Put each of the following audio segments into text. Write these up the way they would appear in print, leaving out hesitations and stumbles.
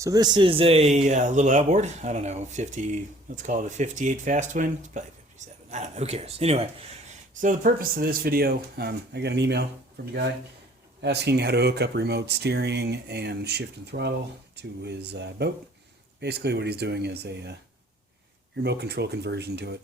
So this is a little outboard. I don't know, 50, let's call it a 58 fast twin. It's probably 57. I don't know, who cares? Anyway, so the purpose of this video, I got an email from a guy asking how to hook up remote steering and shift and throttle to his boat. Basically what he's doing is a remote control conversion to it.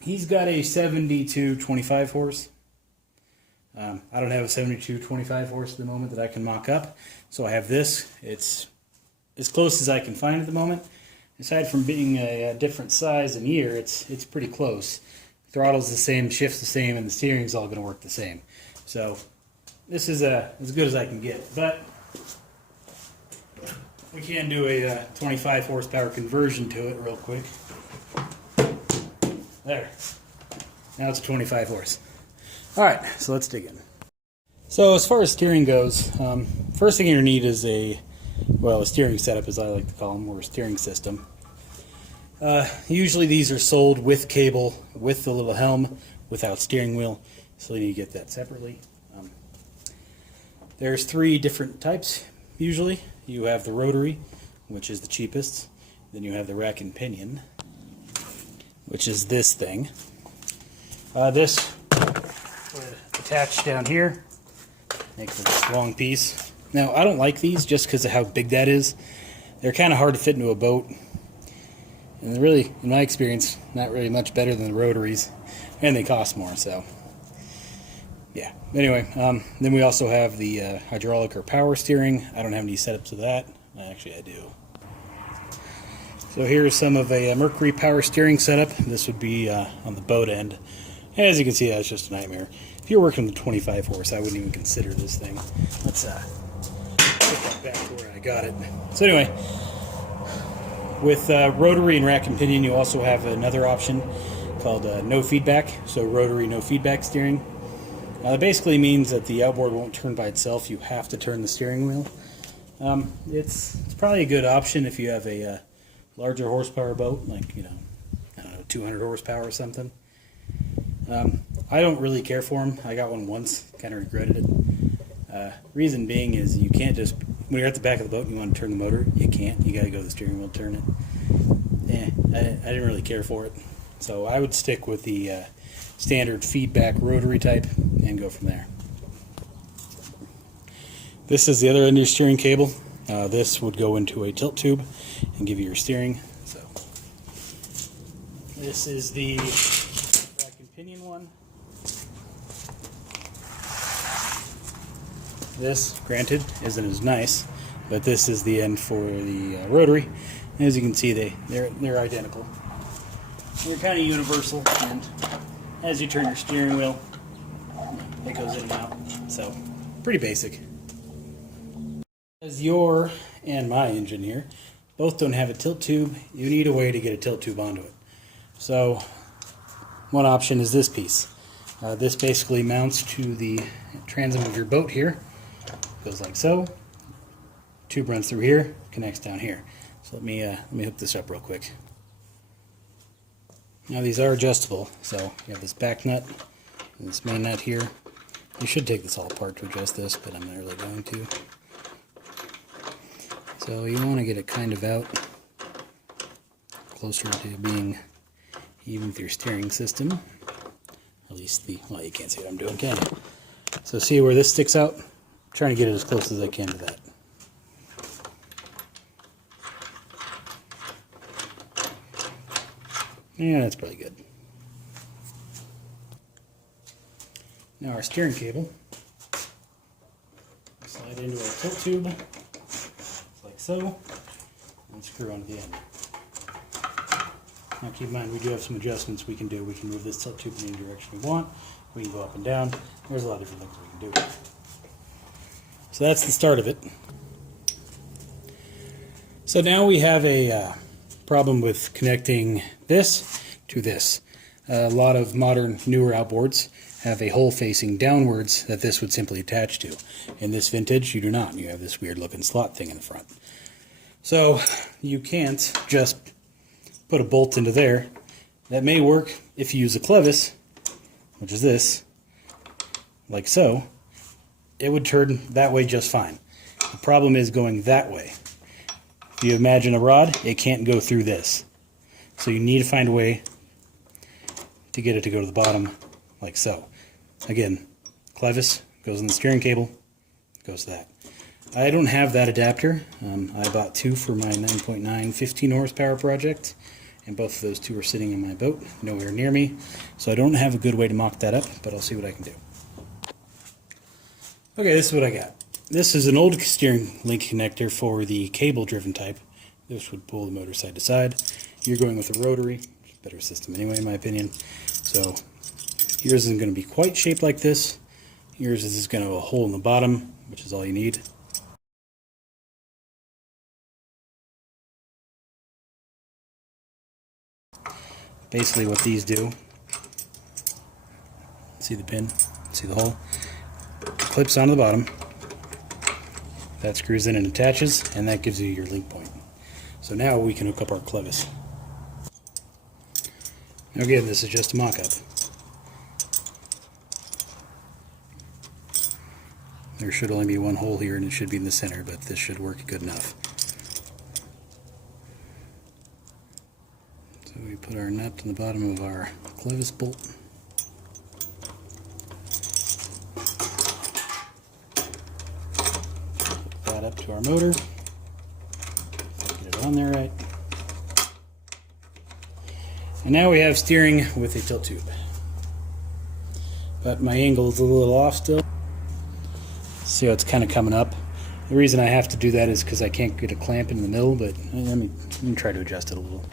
He's got a 72-25 horse. I don't have a 72-25 horse at the moment that I can mock up, so I have this. It's as close as I can find at the moment. Aside from being a different size and year, it's pretty close. Throttle's the same, shift's the same, and the steering's all going to work the same. So this is as good as I can get, but we can do a 25 horsepower conversion to it real quick. There. Now it's a 25 horse. Alright, so let's dig in. So as far as steering goes, first thing you need is a steering setup, as I like to call them, or a steering system. Usually these are sold with cable, with the little helm, without steering wheel, so you need to get that separately. There's three different types, usually. You have the rotary, which is the cheapest. Then you have the rack and pinion, which is this thing. This would attach down here, makes a long piece. Now, I don't like these just because of how big that is. They're kind of hard to fit into a boat, and they're really, in my experience, not really much better than the rotaries, and they cost more, so yeah. Anyway, then we also have the hydraulic or power steering. I don't have any setups of that. Actually, I do. So here's some of a Mercury power steering setup. This would be on the boat end. As you can see, that's just a nightmare. If you're working with 25 horse, I wouldn't even consider this thing. Let's put that back to where I got it. So anyway, with rotary and rack and pinion, you also have another option called no feedback. So rotary, no feedback steering. That basically means that the outboard won't turn by itself. You have to turn the steering wheel. It's probably a good option if you have a larger horsepower boat, like, you know, I don't know, 200 horsepower or something. I don't really care for them. I got one once, kind of regretted it. Reason being is you can't just, when you're at the back of the boat and you want to turn the motor, you can't. You got to go to the steering wheel to turn it. I didn't really care for it. So I would stick with the standard feedback rotary type and go from there. This is the other end of your steering cable. This would go into a tilt tube and give you your steering. So this is the rack and pinion one. This, granted, isn't as nice, but this is the end for the rotary. As you can see, they're identical. They're kind of universal, and as you turn your steering wheel, it goes in and out. So pretty basic. As your and my engine here both don't have a tilt tube, you need a way to get a tilt tube onto it. So one option is this piece. This basically mounts to the transom of your boat here. Goes like so. Tube runs through here, connects down here. So let me hook this up real quick. Now these are adjustable. So you have this back nut and this main nut here. You should take this all apart to adjust this, but I'm not really going to. So you want to get it kind of out closer to being even with your steering system. At least well, you can't see what I'm doing, can you? So see where this sticks out? I'm trying to get it as close as I can to that. Yeah, that's probably good. Now our steering cable. Slide into our tilt tube. Like so, and screw onto the end. Now keep in mind, we do have some adjustments we can do. We can move this tilt tube in any direction we want. We can go up and down. There's a lot of different things we can do. So that's the start of it. So now we have a problem with connecting this to this. A lot of modern, newer outboards have a hole facing downwards that this would simply attach to. In this vintage, you do not. You have this weird looking slot thing in the front. So you can't just put a bolt into there. That may work if you use a clevis, which is this, like so. It would turn that way just fine. The problem is going that way. If you imagine a rod, it can't go through this. So you need to find a way to get it to go to the bottom, like so. Again, clevis goes in the steering cable, goes to that. I don't have that adapter. I bought two for my 9.9 15 horsepower project, and both of those two are sitting in my boat, nowhere near me. So I don't have a good way to mock that up, but I'll see what I can do. Okay, this is what I got. This is an old steering link connector for the cable-driven type. This would pull the motor side to side. You're going with a rotary, which is a better system anyway, in my opinion. So yours isn't going to be quite shaped like this. Yours is just going to have a hole in the bottom, which is all you need. Basically what these do, see the pin, see the hole, clips onto the bottom, that screws in and attaches, and that gives you your link point. So now we can hook up our clevis. Now again, this is just a mock-up. There should only be one hole here and it should be in the center, but this should work good enough. So we put our nut in the bottom of our clevis bolt. Hook that up to our motor. Get it on there right. And now we have steering with a tilt tube. But my angle is a little off still. See how it's kind of coming up. The reason I have to do that is because I can't get a clamp in the middle, but let me try to adjust it a little.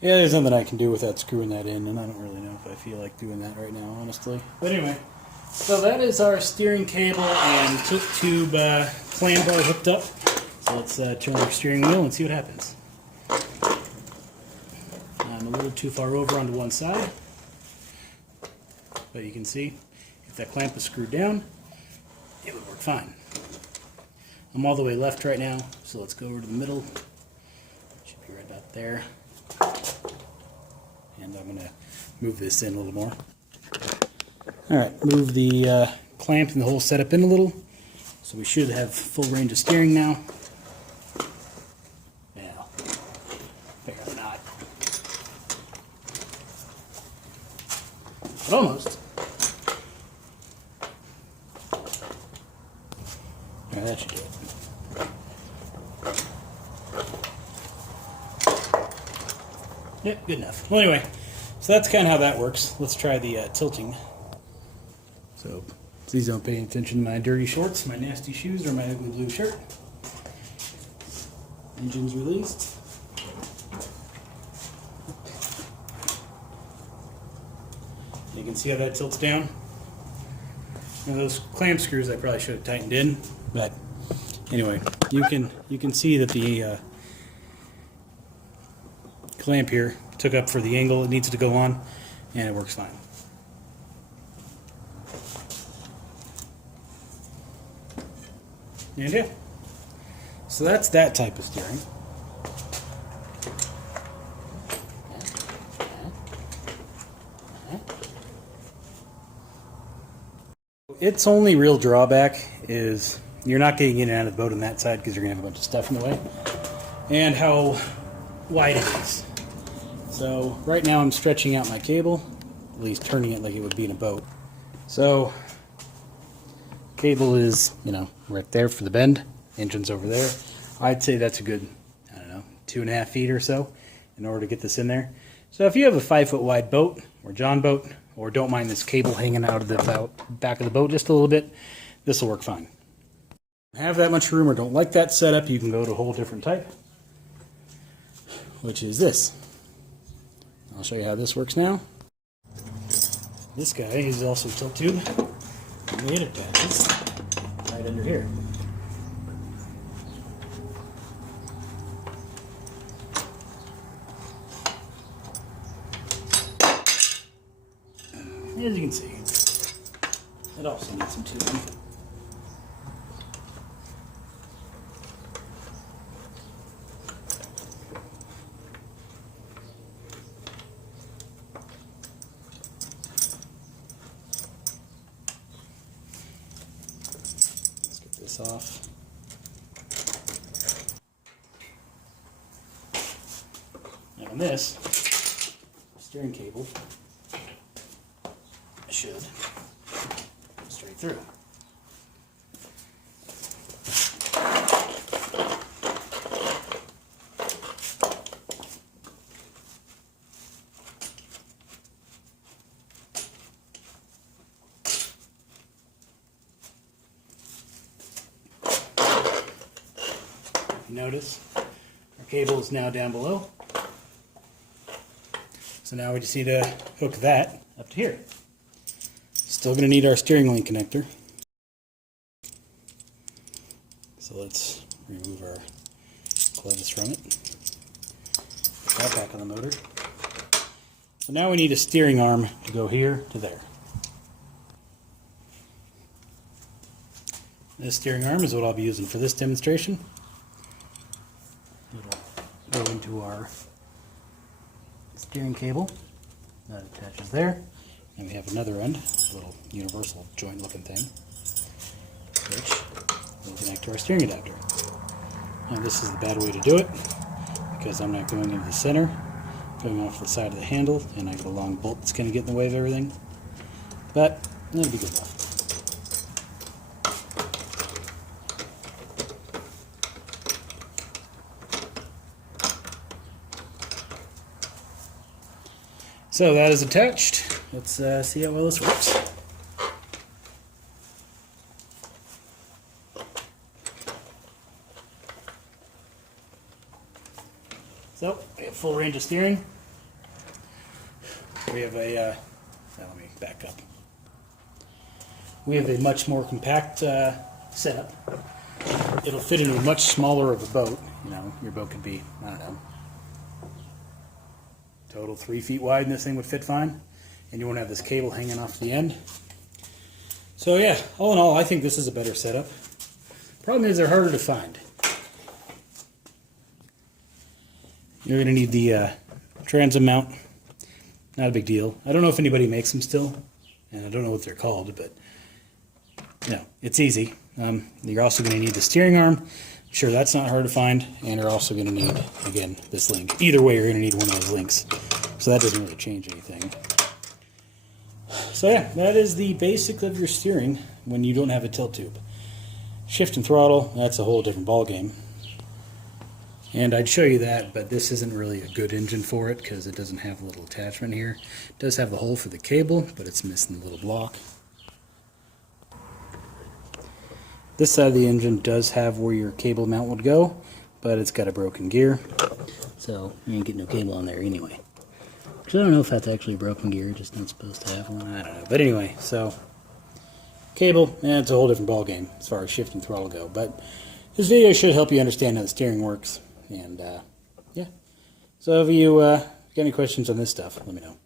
Yeah, there's nothing I can do without screwing that in, and I don't really know if I feel like doing that right now, honestly. But anyway, so that is our steering cable and tilt tube clamp bar hooked up. So let's turn our steering wheel and see what happens. I'm a little too far over onto one side, but you can see if that clamp is screwed down, it would work fine. I'm all the way left right now, so let's go over to the middle. Should be right about there. And I'm going to move this in a little more. Alright, move the clamp and the whole setup in a little. So we should have full range of steering now. Well, apparently not. But almost. Alright, that should do it. Yep, good enough. Well, anyway, so that's kind of how that works. Let's try the tilting. So, please don't pay attention to my dirty shorts, my nasty shoes, or my ugly blue shirt. Engine's released. You can see how that tilts down. Now those clamp screws I probably should have tightened in, but anyway, you can see that the clamp here took up for the angle it needs to go on, and it works fine. And yeah, so that's that type of steering. Its only real drawback is you're not getting in and out of the boat on that side because you're going to have a bunch of stuff in the way, and how wide it is. So right now I'm stretching out my cable, at least turning it like it would be in a boat. So cable is, you know, right there for the bend, engine's over there. I'd say that's a good, I don't know, 2.5 feet or so in order to get this in there. So if you have a 5-foot wide boat or John boat, or don't mind this cable hanging out of the back of the boat just a little bit, this will work fine. Have that much room or don't like that setup, you can go to a whole different type, which is this. I'll show you how this works now. This guy is also tilt tube, and it attaches right under here. As you can see, it also needs some tubing. Let's get this off. And this steering cable should go straight through. Notice our cable is now down below. So now we just need to hook that up to here. Still going to need our steering link connector. So let's remove our clevis from it. Put that back on the motor. So now we need a steering arm to go here to there. This steering arm is what I'll be using for this demonstration. It'll go into our steering cable that attaches there, and we have another end, a little universal joint looking thing, which will connect to our steering adapter. Now this is the bad way to do it, because I'm not going into the center, going off the side of the handle, and I got a long bolt that's going to get in the way of everything, but that'll be good enough. So that is attached. Let's see how well this works. So, we have full range of steering. We have a, let me back up. We have a much more compact setup. It'll fit into a much smaller of a boat. You know, your boat could be, I don't know, total 3 feet wide, and this thing would fit fine, and you won't have this cable hanging off the end. So yeah, all in all, I think this is a better setup. Problem is they're harder to find. You're going to need the transom mount. Not a big deal. I don't know if anybody makes them still, and I don't know what they're called, but you know, it's easy. You're also going to need the steering arm. Sure, that's not hard to find, and you're also going to need, again, this link. Either way, you're going to need one of those links, so that doesn't really change anything. So yeah, that is the basic of your steering when you don't have a tilt tube. Shift and throttle, that's a whole different ballgame. And I'd show you that, but this isn't really a good engine for it because it doesn't have a little attachment here. It does have the hole for the cable, but it's missing the little block. This side of the engine does have where your cable mount would go, but it's got a broken gear, so you ain't getting no cable on there anyway. Which I don't know if that's actually a broken gear, just not supposed to have one, I don't know. But anyway, so cable, it's a whole different ballgame as far as shift and throttle go. But this video should help you understand how the steering works, and yeah. So if you got any questions on this stuff, let me know.